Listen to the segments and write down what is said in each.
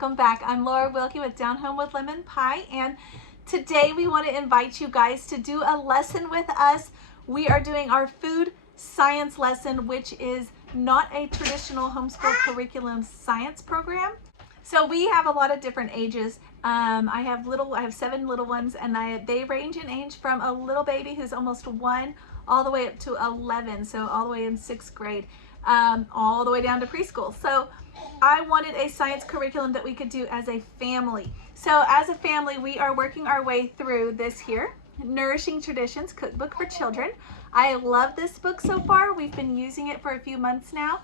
welcome back. I'm Laura Wilkie with Down Home with Lemon Pie, and today we want to invite you guys to do a lesson with us. We are doing our food science lesson, which is not a traditional homeschool curriculum science program. So we have a lot of different ages. I have 7 little ones, and they range in age from a little baby who's almost 1 all the way up to 11, so all the way in 6th grade, all the way down to preschool. So I wanted a science curriculum that we could do as a family. So as a family, we are working our way through this here, Nourishing Traditions Cookbook for Children. I love this book so far. We've been using it for a few months now,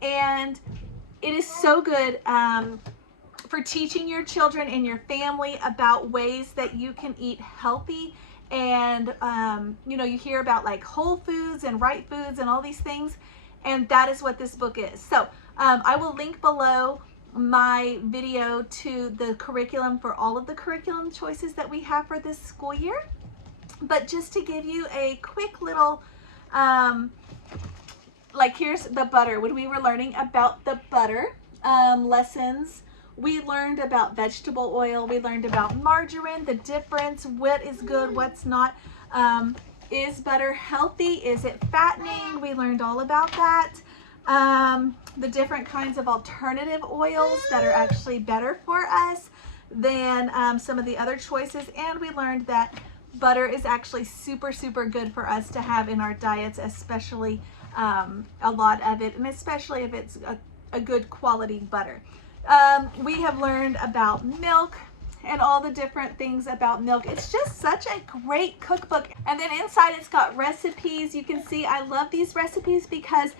and it is so good for teaching your children and your family about ways that you can eat healthy. And you hear about like whole foods and right foods and all these things, and that is what this book is. So I will link below my video to the curriculum for all of the curriculum choices that we have for this school year. But just to give you a quick little like, here's the butter. When we were learning about the butter lessons, we learned about vegetable oil, we learned about margarine, the difference, what is good, what's not. Is butter healthy? Is it fattening? We learned all about that. The different kinds of alternative oils that are actually better for us than some of the other choices. And we learned that butter is actually super, super good for us to have in our diets, especially a lot of it, and especially if it's a good quality butter. We have learned about milk and all the different things about milk. It's just such a great cookbook. And then inside it's got recipes. You can see I love these recipes because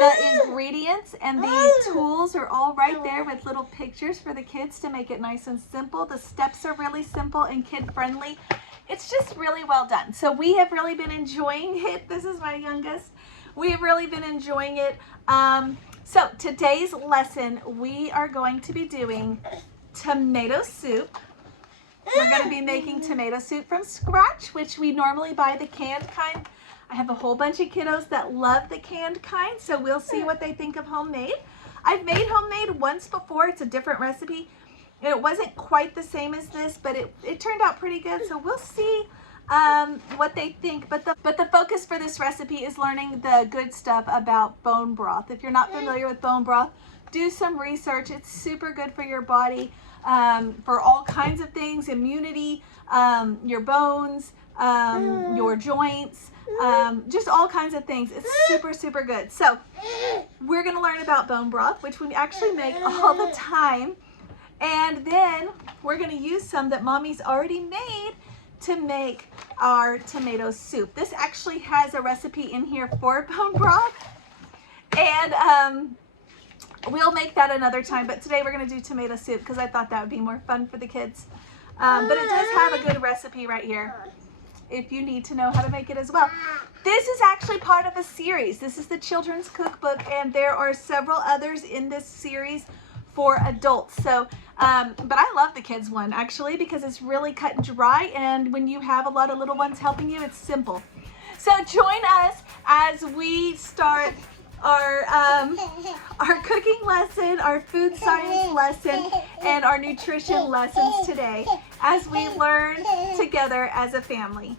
the ingredients and the tools are all right there with little pictures for the kids to make it nice and simple. The steps are really simple and kid friendly. It's just really well done. So we have really been enjoying it. This is my youngest. We have really been enjoying it. So today's lesson, we are going to be doing tomato soup. We're going to be making tomato soup from scratch, which we normally buy the canned kind. I have a whole bunch of kiddos that love the canned kind, so we'll see what they think of homemade. I've made homemade once before. It's a different recipe. It wasn't quite the same as this, but it turned out pretty good, so we'll see what they think. But the focus for this recipe is learning the good stuff about bone broth. If you're not familiar with bone broth, do some research. It's super good for your body, for all kinds of things, immunity, your bones, your joints, just all kinds of things. It's super, super good. So we're going to learn about bone broth, which we actually make all the time. And then we're going to use some that Mommy's already made to make our tomato soup. This actually has a recipe in here for bone broth, and we'll make that another time, but today we're going to do tomato soup because I thought that would be more fun for the kids. But it does have a good recipe right here if you need to know how to make it as well. This is actually part of a series. This is the children's cookbook, and there are several others in this series for adults. So but I love the kids one actually because it's really cut and dry, and when you have a lot of little ones helping you, it's simple. So join us as we start our cooking lesson, our food science lesson, and our nutrition lessons today as we learn together as a family.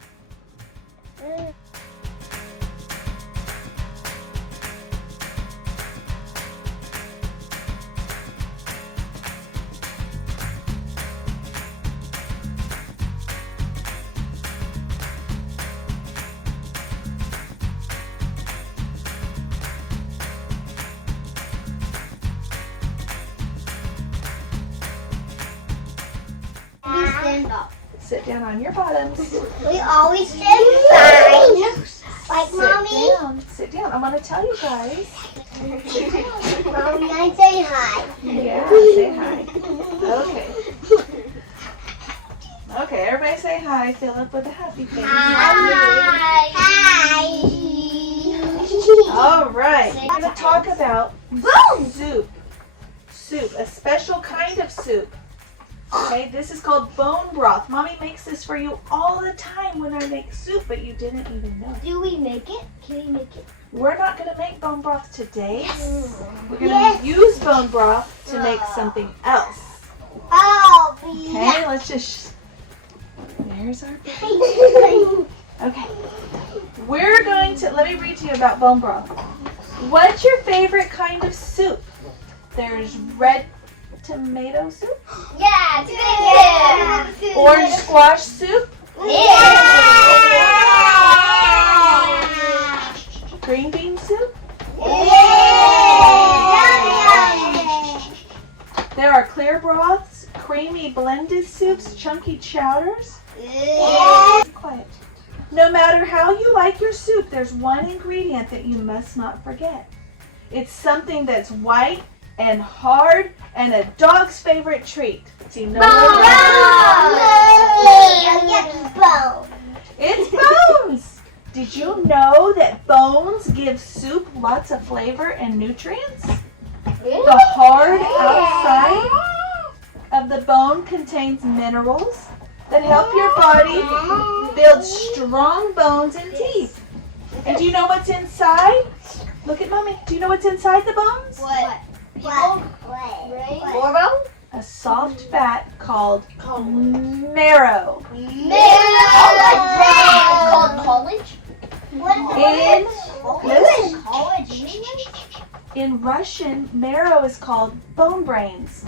Stand up. Sit down on your bottoms. We always stand high. Like Mommy. Sit down. I'm going to tell you guys. Mommy, I say hi. Yeah, say hi. Okay. Okay, everybody say hi. Fill up with a happy face. Hi. Hi. All right. We're going to talk about soup. Soup, a special kind of soup. Okay, this is called bone broth. Mommy makes this for you all the time when I make soup, but you didn't even know. Do we make it? Can we make it? We're not going to make bone broth today. We're going to use bone broth to make something else. Okay, let's just, there's our okay. We're going to, let me read to you about bone broth. What's your favorite kind of soup? There's red tomato soup, Yeah, tomato. orange squash soup, Yeah. green bean soup. There are clear broths, creamy blended soups, chunky chowders. Quiet. No matter how you like your soup, there's one ingredient that you must not forget. It's something that's white and hard and a dog's favorite treat. Do you know what it's bones. Did you know that bones give soup lots of flavor and nutrients? The hard outside of the bone contains minerals that help your body build strong bones and teeth. And do you know what's inside? Look at Mommy. Do you know what's inside the bones? What? A soft fat called marrow. Called college? In Russian, marrow is called bone brains.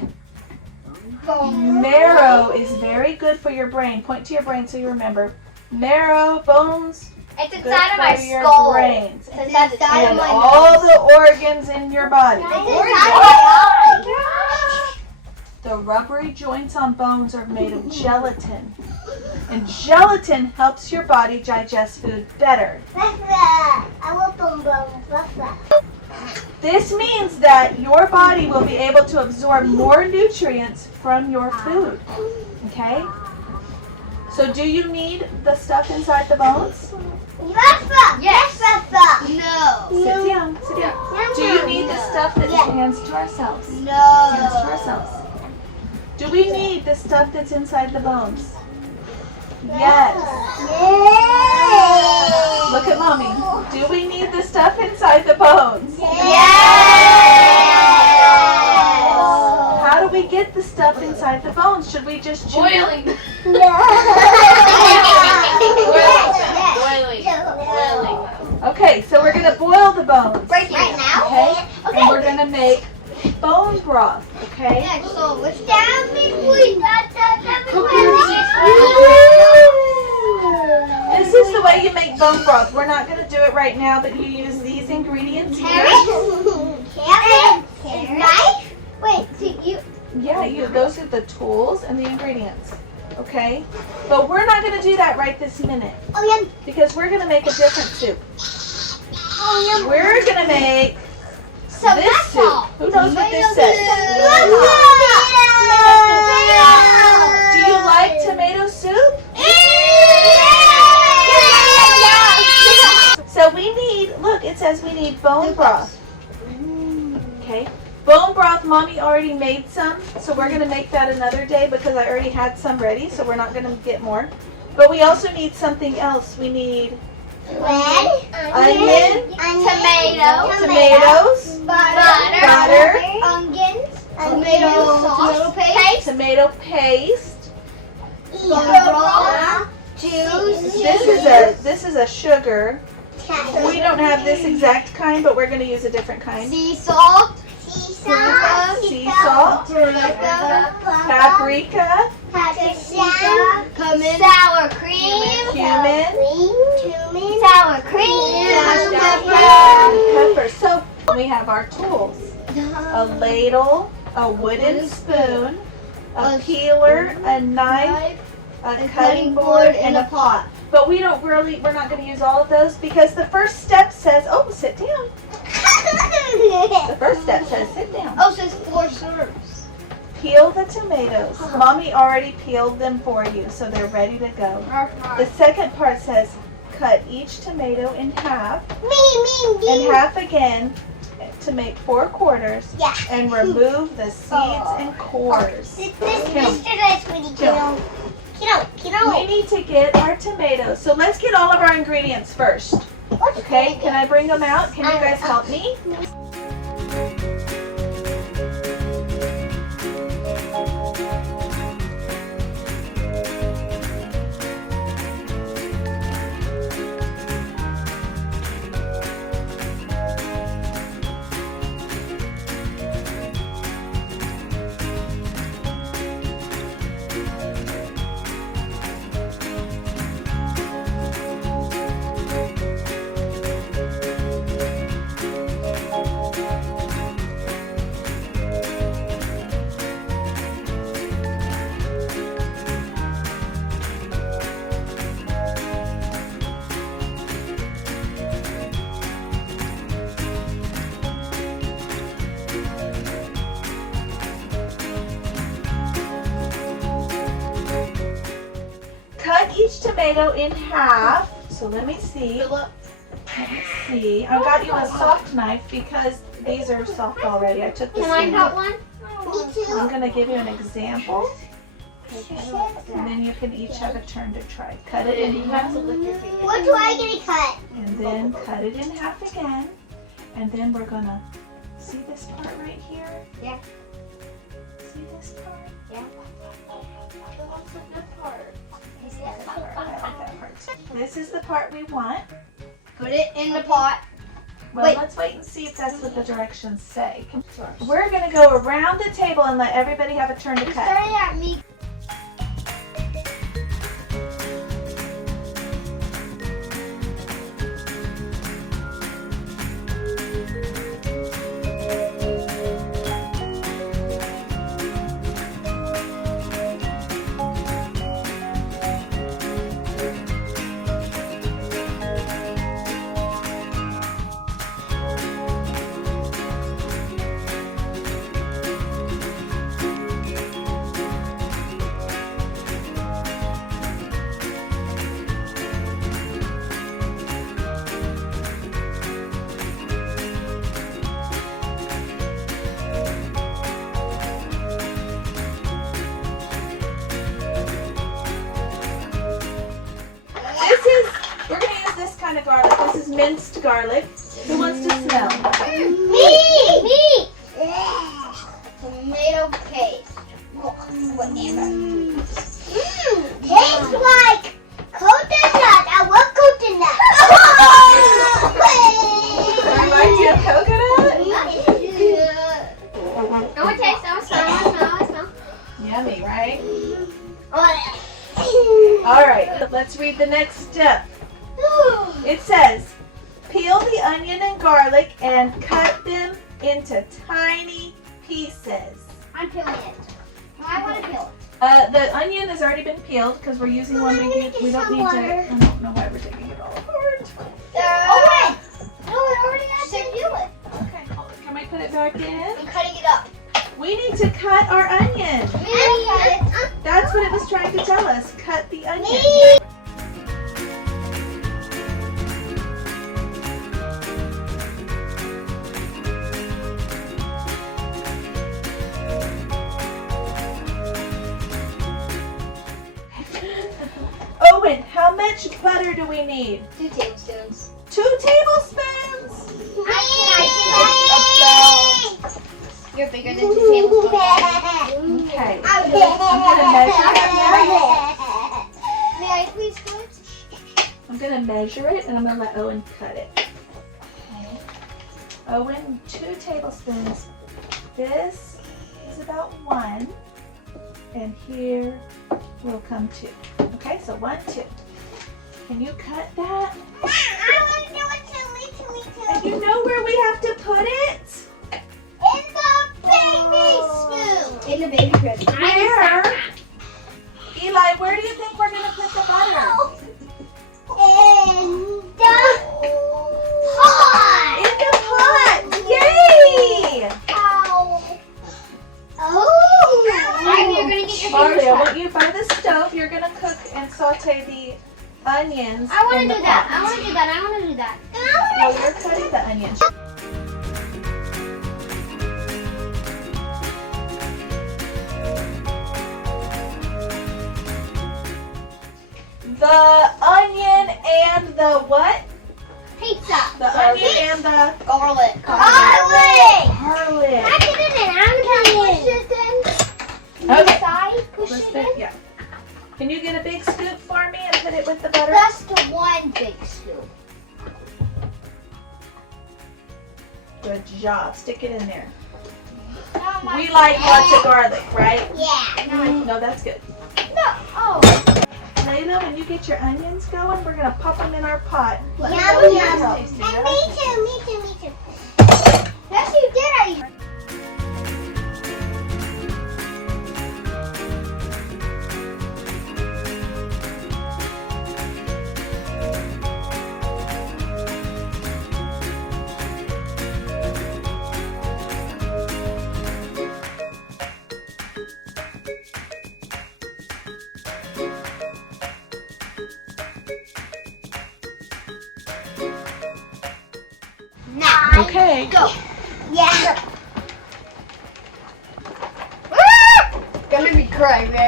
Marrow is very good for your brain. Point to your brain so you remember. Marrow, bones, It's good inside of my for your skull. brains. It's inside of And my all the organs in your body. The rubbery joints on bones are made of gelatin. And gelatin helps your body digest food better. This means that your body will be able to absorb more nutrients from your food. Okay? So do you need the stuff inside the bones? Yes. No. Sit down. Sit down. Do you need the stuff that's hands to ourselves? Hands to No. ourselves. Do we need the stuff that's inside the bones? Yes. Look at Mommy. Do we need the stuff inside the bones? How do we get the stuff inside the bones? Should we just chew them? Boiling. Okay, so we're going to boil the bones. Right now? Okay? And we're going to make bone broth. Okay? Yeah, so let's This is the way you make bone broth. We're not going to do it right now, but you use these ingredients here. Knife? Wait, so you... Yeah, those are the tools and the ingredients. Okay? But we're not going to do that right this minute Oh, yeah. because we're going to make a different soup. Oh, yeah. We're going to make Some this soup. Who knows what this says? Do you like tomato soup? So we need, look, it says we need bone broth. Okay. Bone broth, Mommy already made some, so we're going to make that another day because I already had some ready, so we're not going to get more. But we also need something else. We need onion, tomatoes, butter, onions, tomato paste. Juice. This is a sugar. We don't have this exact kind, but we're going to use a different kind. Sea salt. Sea salt, paprika, Cumin. Sour cream. cumin, Sour cream. pepper. So we have our tools. A ladle, a wooden spoon, a peeler, a knife, a cutting board, and a pot. But we're not going to use all of those because the first step says, oh, sit down. The first step says sit down. Oh, so it's 4 serves. Peel the tomatoes. Mommy already peeled them for you, so they're ready to go. The second part says cut each tomato in half and half again to make 4 quarters and remove the seeds and cores. We need to get our tomatoes. So let's get all of our ingredients first. Okay, can I bring them out? Can you guys help me? tomato in half. So let me see. Let me see. I got you a soft knife because these are soft already. I took the skin. cut one? Me too. I'm going to give you an example. And then you can each have a turn to try. Cut it in half. What do I get to cut? And then cut it in half again. And then we're going to see this part right here? Yeah. See this part? Yeah. That's the good part. I like that part too. This is the part we want. Put it in the pot. Well, Wait. let's wait and see if that's what the directions say. We're going to go around the table and let everybody have a turn to cut. Starting at me. We're going to use this kind of garlic. This is minced garlic. Who wants to smell? Me! Me! Tomato paste. Tastes like coconut. I love coconut. Reminds you of coconut? I want to taste. I want to smell. I want to smell. Yummy, right? Oh. All right, let's read the next step. It says, peel the onion and garlic and cut them into tiny pieces. I'm peeling it. I want to peel The onion has already been peeled because we're using one we don't need to. I don't know why we're taking it all apart. it. Oh, wait. No, it already has to peel it. Okay, hold on. Can I put it back in? I'm cutting it up. We need to cut our onion. Me. That's what it was trying to tell us. Cut the onion. Me. Owen, how much butter do we need? 2 tablespoons. 2 tablespoons. You're bigger than 2 tablespoons. Okay. I'm gonna measure it now. May I please do it? I'm gonna measure it and I'm gonna let Owen cut it. Okay. Owen, 2 tablespoons. This is about 1, and here will come 2. Okay, so 1, 2. Can you cut that? I want to do it too. And you know where we have to put it? In the baby spoon. In the baby crib. Where? Eli, where do you think we're gonna put the butter? In the pot. In the pot! Yay! Marley, you're gonna get your Marley, I fingers want you by the stove. You're gonna cook and saute the onions. I want in to the do that. pot. I want to do that. I want to do that. Well, you're cutting the onions. The onion and the what? Pizza. The onion and the Garlic. garlic. Pack it in and I'm gonna push it in. Okay. Side, push Let's it put, in. yeah. Can you get a big scoop for me and put it with the butter? Just 1 big scoop. Good job. Stick it in there. Not much. We like lots of garlic, right? Yeah. No, that's good. No. Oh. Layla, when you get your onions going, we're gonna pop them in our pot. Let me Yum, know if yum. that helps. And me too. Yes, you did. Okay. Go. Yeah. Gonna be crying. Give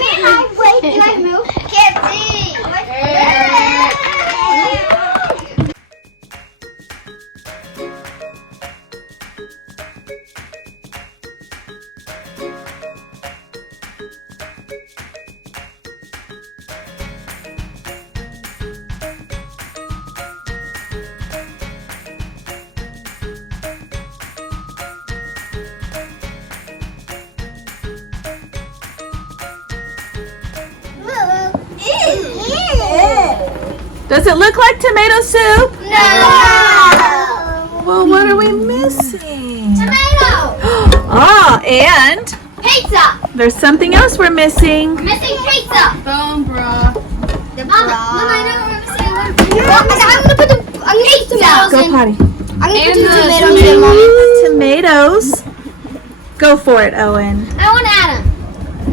me a high plate. Can I move? Can't see. Does it look like tomato soup? No. Well, what are we missing? Tomato. Ah, and Pizza. there's something else we're missing. Missing pizza. Bone broth. The Mama, I know we're missing one. I'm gonna put the tomatoes Go in. potty. I'm gonna And put the the tomatoes in, Mommy. Tomatoes. Go for it, Owen. I want Adam.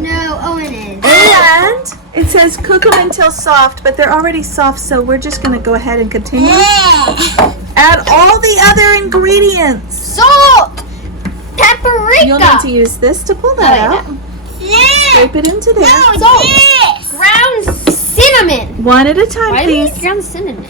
No, Owen is. And it says cook them until soft, but they're already soft, so we're just going to go ahead and continue. Add all the other ingredients. Salt. Paprika. You'll need to use this to pull that out. Scrape it into there. Salt. Ground cinnamon. One at a time, Why do you please. use ground cinnamon?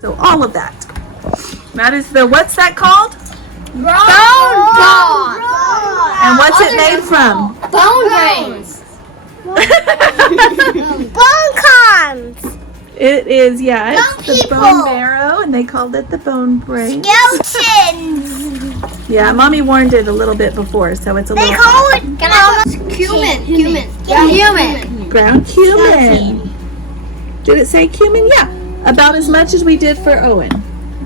So all of that. That is the, what's that called? Bone broth. And what's it made from? Bone brains. Bone cons. It is, yeah, it's Bone the people. bone marrow, and they called it the bone brain. Skeletons. Yeah, Mommy warned it a little bit before, so it's a They little call it cumin. Cumin. ground cumin. Did it say cumin? Yeah, about as much as we did for Owen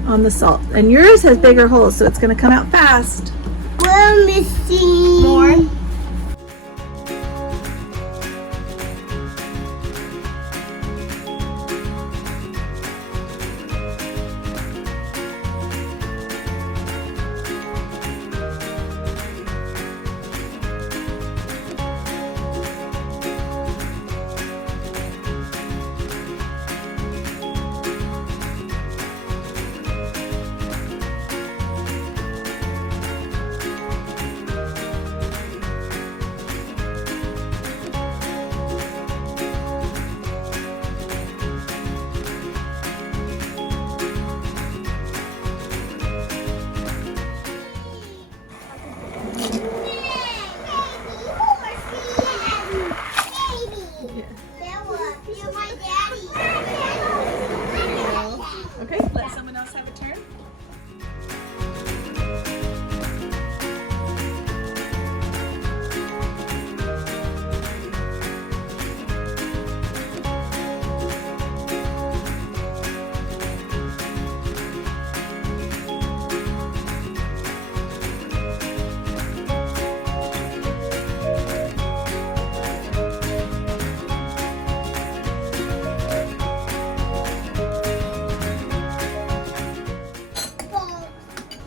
on the salt. And yours has bigger holes, so it's going to come out fast. We're missing more. Okay, let someone else have a turn.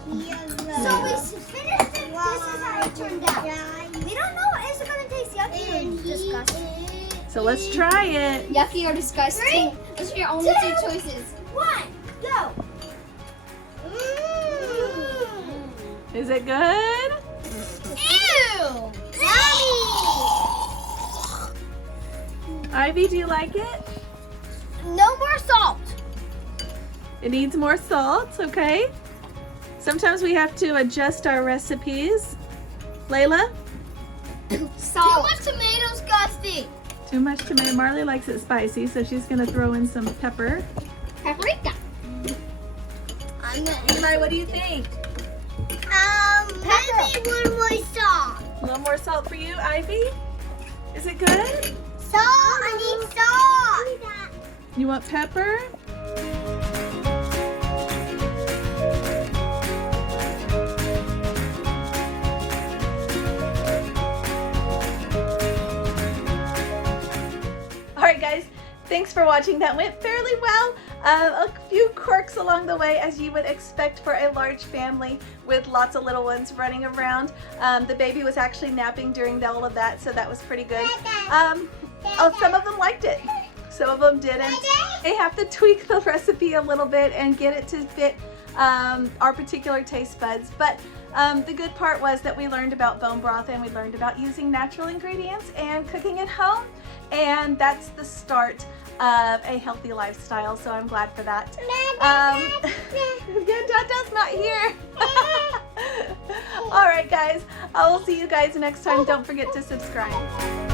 So we finished it. This is how it turned out. We don't know, is it gonna taste yucky or disgusting? So let's try it. Yucky or disgusting? Those are your only two choices. One, go. Is it good? Ew! Ivy, do you like it? No more salt. It needs more salt, okay? Sometimes we have to adjust our recipes. Layla? Salt. Too much tomatoes, Gusty. Too much tomato. Marley likes it spicy, so she's gonna throw in some pepper. Paprika. Eli, what do you think? Maybe one more salt. A little more salt for you, Ivy? Is it good? Salt. I need salt. You want pepper? thanks for watching. That went fairly well. A few quirks along the way, as you would expect for a large family with lots of little ones running around. The baby was actually napping during all of that, so that was pretty good. Some of them liked it. Some of them didn't. They have to tweak the recipe a little bit and get it to fit our particular taste buds. But the good part was that we learned about bone broth and we learned about using natural ingredients and cooking at home. And that's the start of a healthy lifestyle, so I'm glad for that. Yeah, Dada's not here. All right, guys. I will see you guys next time. Don't forget to subscribe.